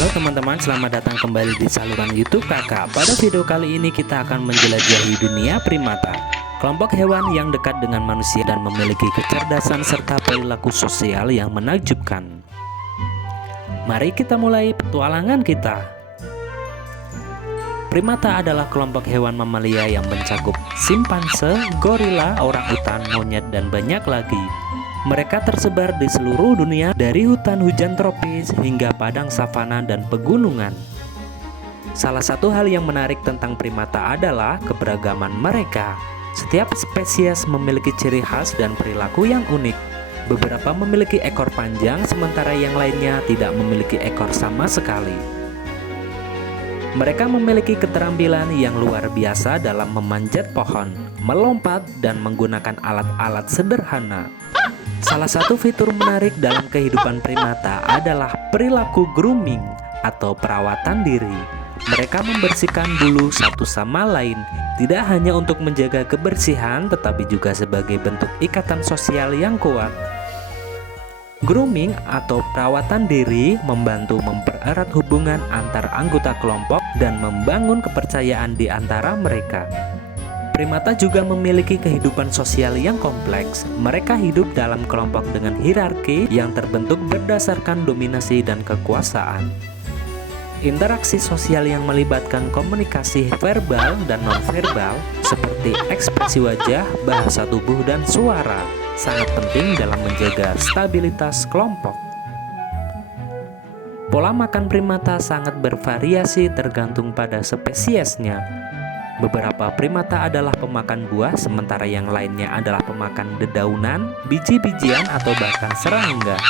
Halo teman-teman, selamat datang kembali di saluran YouTube Kakak. Pada video kali ini kita akan menjelajahi dunia primata, kelompok hewan yang dekat dengan manusia dan memiliki kecerdasan serta perilaku sosial yang menakjubkan. Mari kita mulai petualangan kita. Primata adalah kelompok hewan mamalia yang mencakup simpanse, gorila, orangutan, monyet, dan banyak lagi. Mereka tersebar di seluruh dunia, dari hutan hujan tropis hingga padang savana dan pegunungan. Salah satu hal yang menarik tentang primata adalah keberagaman mereka. Setiap spesies memiliki ciri khas dan perilaku yang unik. Beberapa memiliki ekor panjang, sementara yang lainnya tidak memiliki ekor sama sekali. Mereka memiliki keterampilan yang luar biasa dalam memanjat pohon, melompat, dan menggunakan alat-alat sederhana. Salah satu fitur menarik dalam kehidupan primata adalah perilaku grooming atau perawatan diri. Mereka membersihkan bulu satu sama lain, tidak hanya untuk menjaga kebersihan, tetapi juga sebagai bentuk ikatan sosial yang kuat. Grooming atau perawatan diri membantu mempererat hubungan antar anggota kelompok dan membangun kepercayaan di antara mereka. Primata juga memiliki kehidupan sosial yang kompleks. Mereka hidup dalam kelompok dengan hierarki yang terbentuk berdasarkan dominasi dan kekuasaan. Interaksi sosial yang melibatkan komunikasi verbal dan nonverbal seperti ekspresi wajah, bahasa tubuh, dan suara sangat penting dalam menjaga stabilitas kelompok. Pola makan primata sangat bervariasi tergantung pada spesiesnya. Beberapa primata adalah pemakan buah, sementara yang lainnya adalah pemakan dedaunan, biji-bijian, atau bahkan serangga.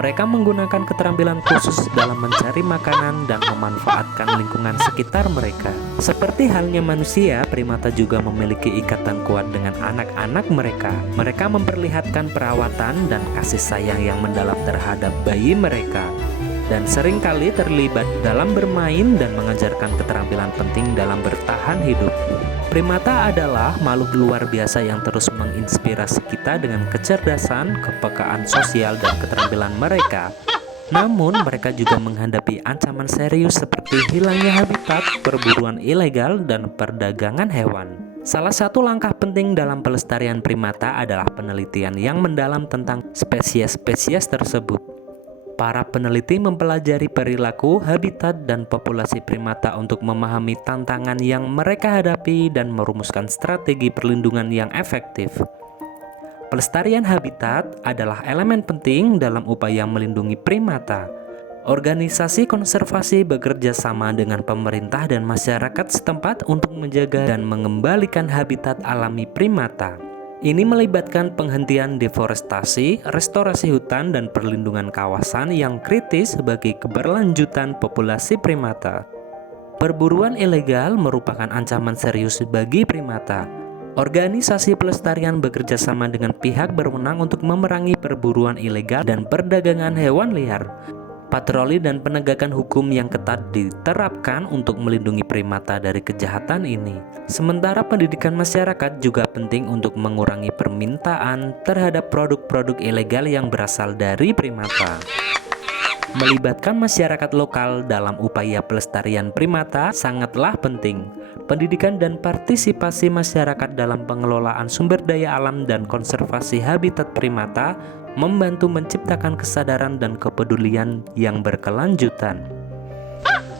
Mereka menggunakan keterampilan khusus dalam mencari makanan dan memanfaatkan lingkungan sekitar mereka. Seperti halnya manusia, primata juga memiliki ikatan kuat dengan anak-anak mereka. Mereka memperlihatkan perawatan dan kasih sayang yang mendalam terhadap bayi mereka, dan seringkali terlibat dalam bermain dan mengajarkan keterampilan penting dalam bertahan hidup. Primata adalah makhluk luar biasa yang terus menginspirasi kita dengan kecerdasan, kepekaan sosial, dan keterampilan mereka. Namun, mereka juga menghadapi ancaman serius seperti hilangnya habitat, perburuan ilegal, dan perdagangan hewan. Salah satu langkah penting dalam pelestarian primata adalah penelitian yang mendalam tentang spesies-spesies tersebut. Para peneliti mempelajari perilaku, habitat, dan populasi primata untuk memahami tantangan yang mereka hadapi dan merumuskan strategi perlindungan yang efektif. Pelestarian habitat adalah elemen penting dalam upaya melindungi primata. Organisasi konservasi bekerja sama dengan pemerintah dan masyarakat setempat untuk menjaga dan mengembalikan habitat alami primata. Ini melibatkan penghentian deforestasi, restorasi hutan, dan perlindungan kawasan yang kritis bagi keberlanjutan populasi primata. Perburuan ilegal merupakan ancaman serius bagi primata. Organisasi pelestarian bekerja sama dengan pihak berwenang untuk memerangi perburuan ilegal dan perdagangan hewan liar. Patroli dan penegakan hukum yang ketat diterapkan untuk melindungi primata dari kejahatan ini. Sementara pendidikan masyarakat juga penting untuk mengurangi permintaan terhadap produk-produk ilegal yang berasal dari primata. Melibatkan masyarakat lokal dalam upaya pelestarian primata sangatlah penting. Pendidikan dan partisipasi masyarakat dalam pengelolaan sumber daya alam dan konservasi habitat primata membantu menciptakan kesadaran dan kepedulian yang berkelanjutan.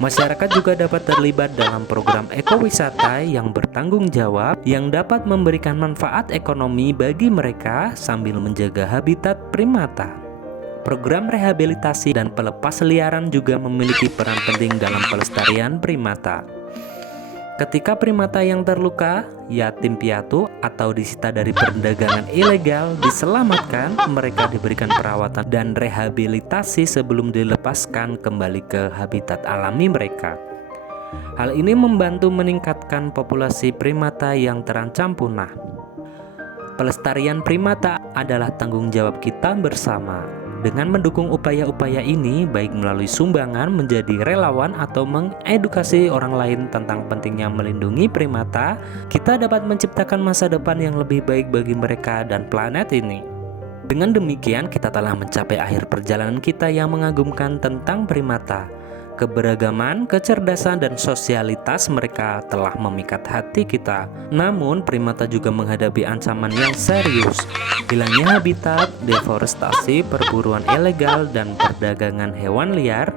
Masyarakat juga dapat terlibat dalam program ekowisata yang bertanggung jawab yang dapat memberikan manfaat ekonomi bagi mereka sambil menjaga habitat primata. Program rehabilitasi dan pelepasliaran juga memiliki peran penting dalam pelestarian primata. Ketika primata yang terluka, yatim piatu, atau disita dari perdagangan ilegal diselamatkan, mereka diberikan perawatan dan rehabilitasi sebelum dilepaskan kembali ke habitat alami mereka. Hal ini membantu meningkatkan populasi primata yang terancam punah. Pelestarian primata adalah tanggung jawab kita bersama. Dengan mendukung upaya-upaya ini, baik melalui sumbangan, menjadi relawan, atau mengedukasi orang lain tentang pentingnya melindungi primata, kita dapat menciptakan masa depan yang lebih baik bagi mereka dan planet ini. Dengan demikian, kita telah mencapai akhir perjalanan kita yang mengagumkan tentang primata. Keberagaman, kecerdasan, dan sosialitas mereka telah memikat hati kita. Namun, primata juga menghadapi ancaman yang serius. Hilangnya habitat, deforestasi, perburuan ilegal, dan perdagangan hewan liar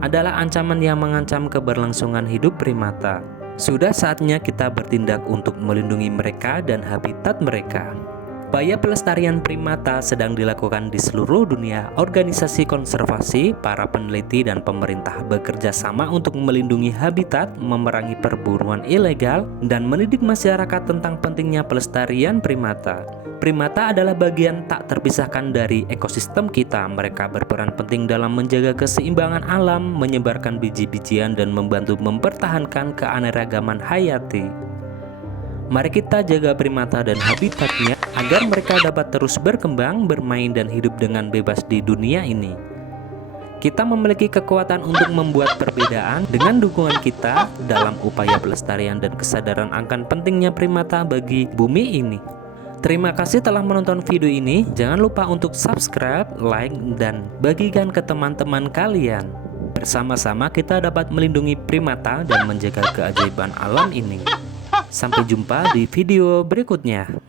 adalah ancaman yang mengancam keberlangsungan hidup primata. Sudah saatnya kita bertindak untuk melindungi mereka dan habitat mereka. Upaya pelestarian primata sedang dilakukan di seluruh dunia. Organisasi konservasi, para peneliti, dan pemerintah bekerja sama untuk melindungi habitat, memerangi perburuan ilegal, dan mendidik masyarakat tentang pentingnya pelestarian primata. Primata adalah bagian tak terpisahkan dari ekosistem kita. Mereka berperan penting dalam menjaga keseimbangan alam, menyebarkan biji-bijian, dan membantu mempertahankan keanekaragaman hayati. Mari kita jaga primata dan habitatnya agar mereka dapat terus berkembang, bermain, dan hidup dengan bebas di dunia ini. Kita memiliki kekuatan untuk membuat perbedaan dengan dukungan kita dalam upaya pelestarian dan kesadaran akan pentingnya primata bagi bumi ini. Terima kasih telah menonton video ini. Jangan lupa untuk subscribe, like, dan bagikan ke teman-teman kalian. Bersama-sama kita dapat melindungi primata dan menjaga keajaiban alam ini. Sampai jumpa di video berikutnya.